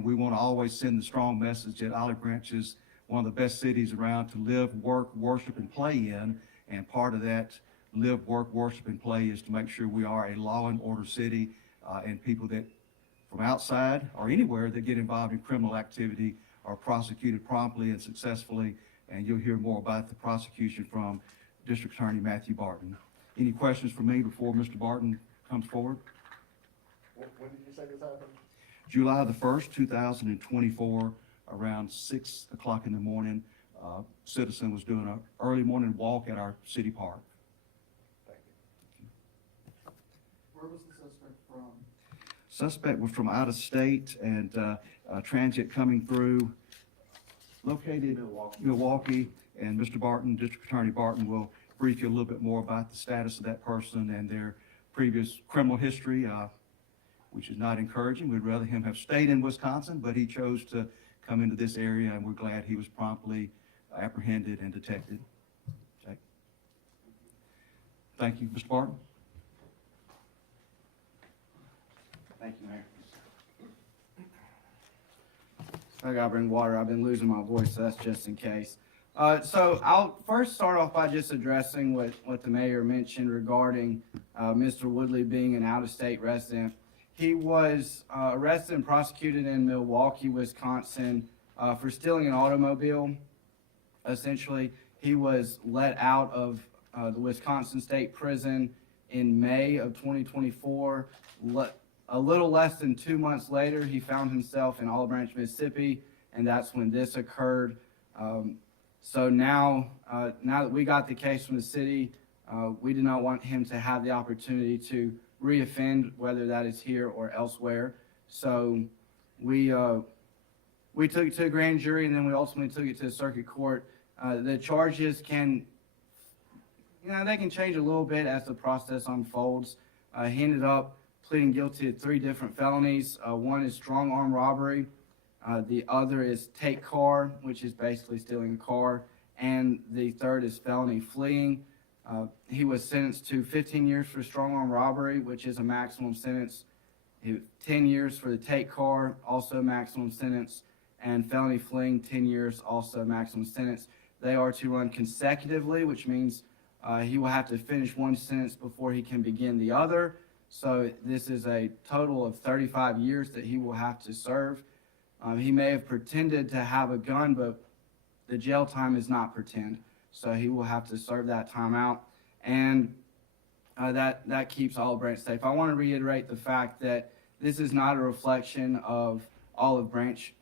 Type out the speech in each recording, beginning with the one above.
and we want to always send the strong message that Olive Branch is one of the best cities around to live, work, worship, and play in. And part of that live, work, worship, and play is to make sure we are a law and order city, and people that from outside or anywhere that get involved in criminal activity are prosecuted promptly and successfully. And you'll hear more about the prosecution from District Attorney Matthew Barton. Any questions for me before Mr. Barton comes forward? When did you say this happened? July the 1st, 2024, around 6 o'clock in the morning, citizen was doing an early morning walk at our city park. Thank you. Where was the suspect from? Suspect was from out of state, and transit coming through, located Milwaukee, and Mr. Barton, District Attorney Barton, will brief you a little bit more about the status of that person and their previous criminal history, which is not encouraging. We'd rather him have stayed in Wisconsin, but he chose to come into this area, and we're glad he was promptly apprehended and detected. Okay. Thank you. Mr. Barton? Thank you, Mayor. I gotta bring water. I've been losing my voice, so that's just in case. So I'll first start off by just addressing what the mayor mentioned regarding Mr. Woodley being an out-of-state resident. He was arrested and prosecuted in Milwaukee, Wisconsin, for stealing an automobile. Essentially, he was let out of the Wisconsin State Prison in May of 2024. A little less than 2 months later, he found himself in Olive Branch, Mississippi, and that's when this occurred. So now that we got the case from the city, we do not want him to have the opportunity to reoffend, whether that is here or elsewhere. So we took it to a grand jury, and then we ultimately took it to the circuit court. The charges can, they can change a little bit as the process unfolds. He ended up pleading guilty to 3 different felonies. One is strong arm robbery. The other is take car, which is basically stealing a car. And the third is felony fleeing. He was sentenced to 15 years for strong arm robbery, which is a maximum sentence. 10 years for the take car, also maximum sentence. And felony fleeing, 10 years, also maximum sentence. They are to run consecutively, which means he will have to finish one sentence before he can begin the other. So this is a total of 35 years that he will have to serve. He may have pretended to have a gun, but the jail time is not pretend. So he will have to serve that time out. And that keeps Olive Branch safe. I want to reiterate the fact that this is not a reflection of Olive Branch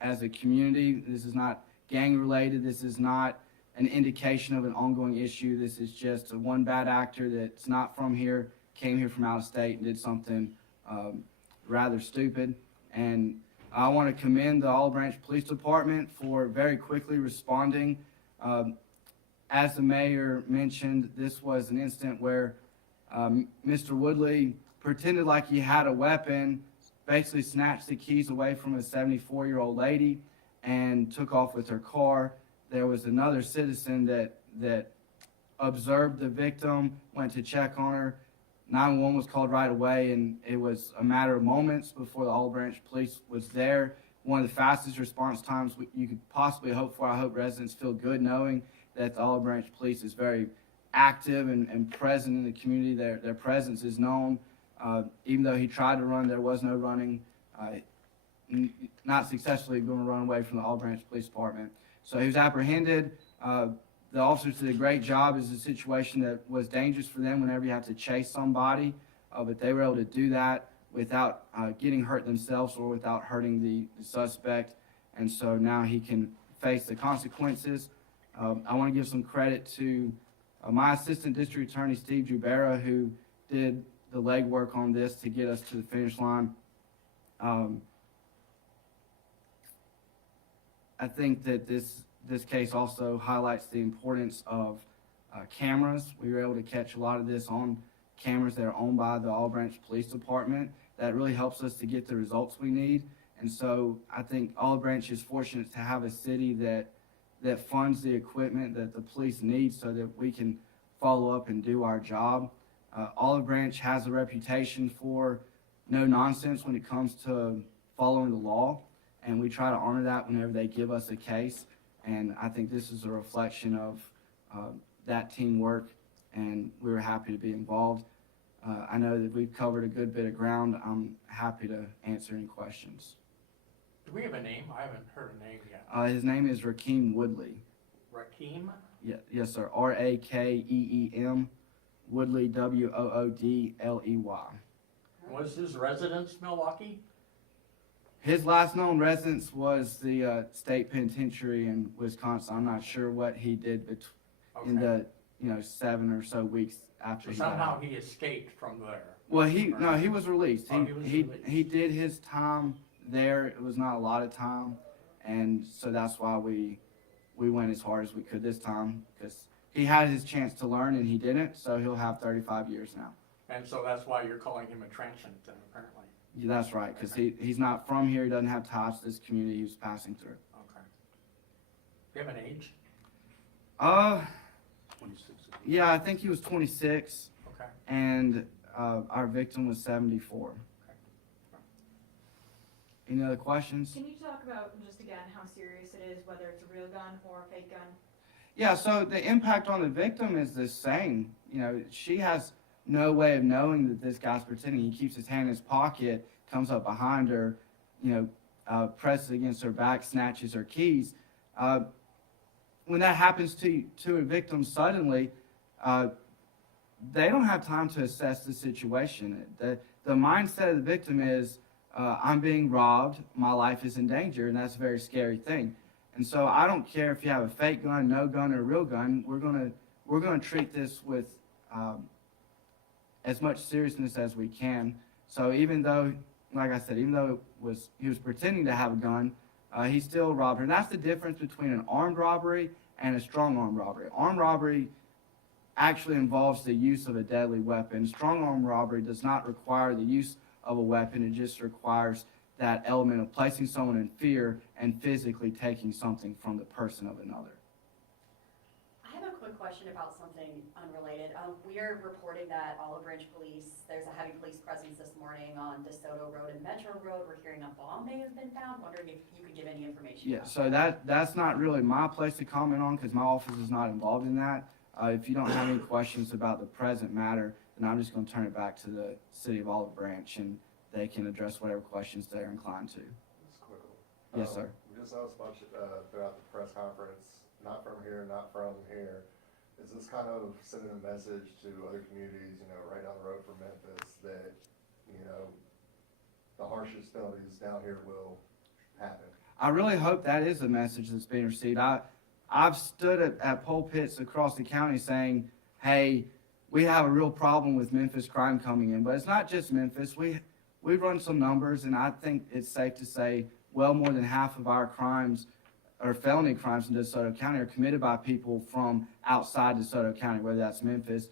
as a community. This is not gang related. This is not an indication of an ongoing issue. This is just one bad actor that's not from here, came here from out of state and did something rather stupid. And I want to commend the Olive Branch Police Department for very quickly responding. As the mayor mentioned, this was an incident where Mr. Woodley pretended like he had a weapon, basically snatched the keys away from a 74-year-old lady and took off with her car. There was another citizen that observed the victim, went to check on her. 911 was called right away, and it was a matter of moments before the Olive Branch Police was there. One of the fastest response times you could possibly hope for. I hope residents feel good knowing that the Olive Branch Police is very active and present in the community. Their presence is known. Even though he tried to run, there was no running. Not successfully going to run away from the Olive Branch Police Department. So he was apprehended. The officers did a great job. It's a situation that was dangerous for them whenever you have to chase somebody, but they were able to do that without getting hurt themselves or without hurting the suspect. And so now he can face the consequences. I want to give some credit to my Assistant District Attorney, Steve Jubera, who did the legwork on this to get us to the finish line. I think that this case also highlights the importance of cameras. We were able to catch a lot of this on cameras that are owned by the Olive Branch Police Department. That really helps us to get the results we need. And so I think Olive Branch is fortunate to have a city that funds the equipment that the police need so that we can follow up and do our job. Olive Branch has a reputation for no nonsense when it comes to following the law, and we try to honor that whenever they give us a case. And I think this is a reflection of that teamwork, and we were happy to be involved. I know that we've covered a good bit of ground. I'm happy to answer any questions. Do we have a name? I haven't heard a name yet. His name is Rakeem Woodley. Rakeem? Yes, sir. Rakeem Woodley, Woodley. Was his residence Milwaukee? His last known residence was the state penitentiary in Wisconsin. I'm not sure what he did in Okay. the 7 or so weeks after So he got somehow out. he escaped from there. Well, he was released. Oh, he was he released. he did his time there. It was not a lot of time, and so that's why we went as hard as we could this time, because he had his chance to learn and he didn't. So he'll have 35 years now. And so that's why you're calling him a transient then, apparently. Yeah, that's right, because he's not from here. He doesn't have ties to this community he was passing through. Okay. Do you have an age? 26. Yeah, I think he was 26, Okay. and our victim was 74. Any other questions? Can you talk about, just again, how serious it is, whether it's a real gun or a fake gun? Yeah, so the impact on the victim is the same. She has no way of knowing that this guy's pretending. He keeps his hand in his pocket, comes up behind her, presses against her back, snatches her keys. When that happens to a victim suddenly, they don't have time to assess the situation. The mindset of the victim is, I'm being robbed, my life is in danger, and that's a very scary thing. And so I don't care if you have a fake gun, no gun, or a real gun. We're gonna treat this with as much seriousness as we can. So even though, like I said, even though he was pretending to have a gun, he still robbed her. And that's the difference between an armed robbery and a strong armed robbery. Armed robbery actually involves the use of a deadly weapon. Strong armed robbery does not require the use of a weapon. It just requires that element of placing someone in fear and physically taking something from the person of another. I have a quick question about something unrelated. We are reporting that Olive Branch Police, there's a heavy police presence this morning on DeSoto Road and Metro Road. We're hearing a bomb may have been found. Wondering if you could give any information. Yeah, about so that's not really my place to comment on, because my office is not involved in that. If you don't have any questions about the present matter, then I'm just going to turn it back to the city of Olive Branch, and they can address whatever questions they're inclined to. Just quickly. Yes, sir. We just noticed a bunch throughout the press conference, not from here, not from here. Is this kind of sending a message to other communities, right down the road from Memphis that, the harshest penalties down here will happen? I really hope that is the message that's being received. I've stood at pulpits across the county saying, hey, we have a real problem with Memphis crime coming in. But it's not just Memphis. We've run some numbers, and I think it's safe to say well more than half of our crimes or felony crimes in DeSoto County are committed by people from outside DeSoto County, whether that's Memphis,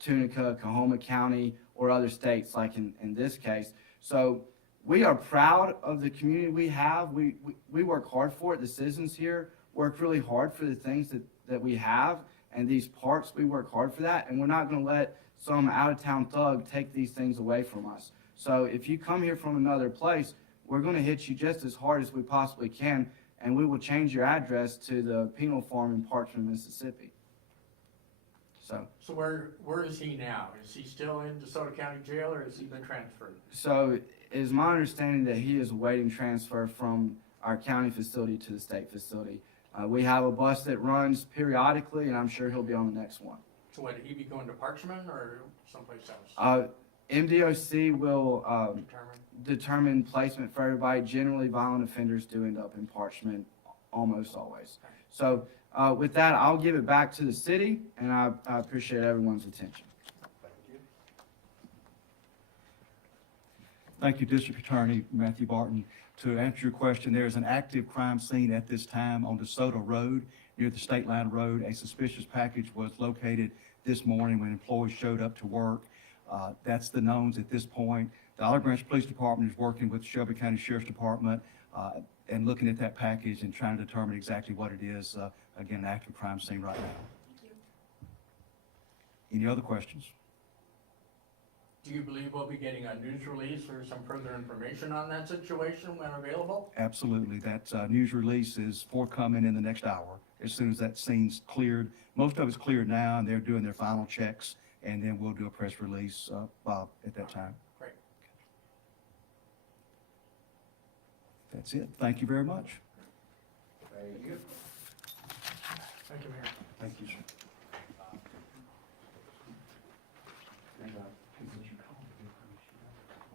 Tunica, Coahoma County, or other states like in this case. So we are proud of the community we have. We work hard for it. The citizens here work really hard for the things that we have, and these parks, we work hard for that, and we're not going to let some out-of-town thug take these things away from us. So if you come here from another place, we're going to hit you just as hard as we possibly can, and we will change your address to the penal farm in Parchman, Mississippi. So where is he now? Is he still in DeSoto County Jail, or has he been transferred? So it is my understanding that he is awaiting transfer from our county facility to the state facility. We have a bus that runs periodically, and I'm sure he'll be on the next one. So would he be going to Parchman or someplace else? MDOC will Determined? determine placement for everybody. Generally, violent offenders do end up in Parchman almost always. So with that, I'll give it back to the city, and I appreciate everyone's attention. Thank you. Thank you, District Attorney Matthew Barton. To answer your question, there is an active crime scene at this time on DeSoto Road near the State Line Road. A suspicious package was located this morning when employees showed up to work. That's the knowns at this point. The Olive Branch Police Department is working with Shelby County Sheriff's Department and looking at that package and trying to determine exactly what it is. Again, an active crime scene right now. Thank you. Any other questions? Do you believe we'll be getting a news release or some further information on that situation when available? Absolutely. That news release is forthcoming in the next hour, as soon as that scene's cleared. Most of it's cleared now, and they're doing their final checks, and then we'll do a press release, Bob, at that time. Great. That's it. Thank you very much. Thank you. Thank you, Mayor. Thank you, sir.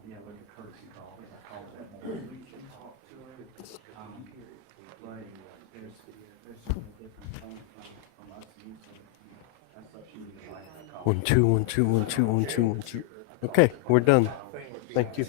Yeah, like a courtesy call, I called that morning. We can talk to her. Like, there's so many different things from us using, that's what she was like. 1 2 1 2 1 2 1 2 1 2. Okay, we're done. Thank you.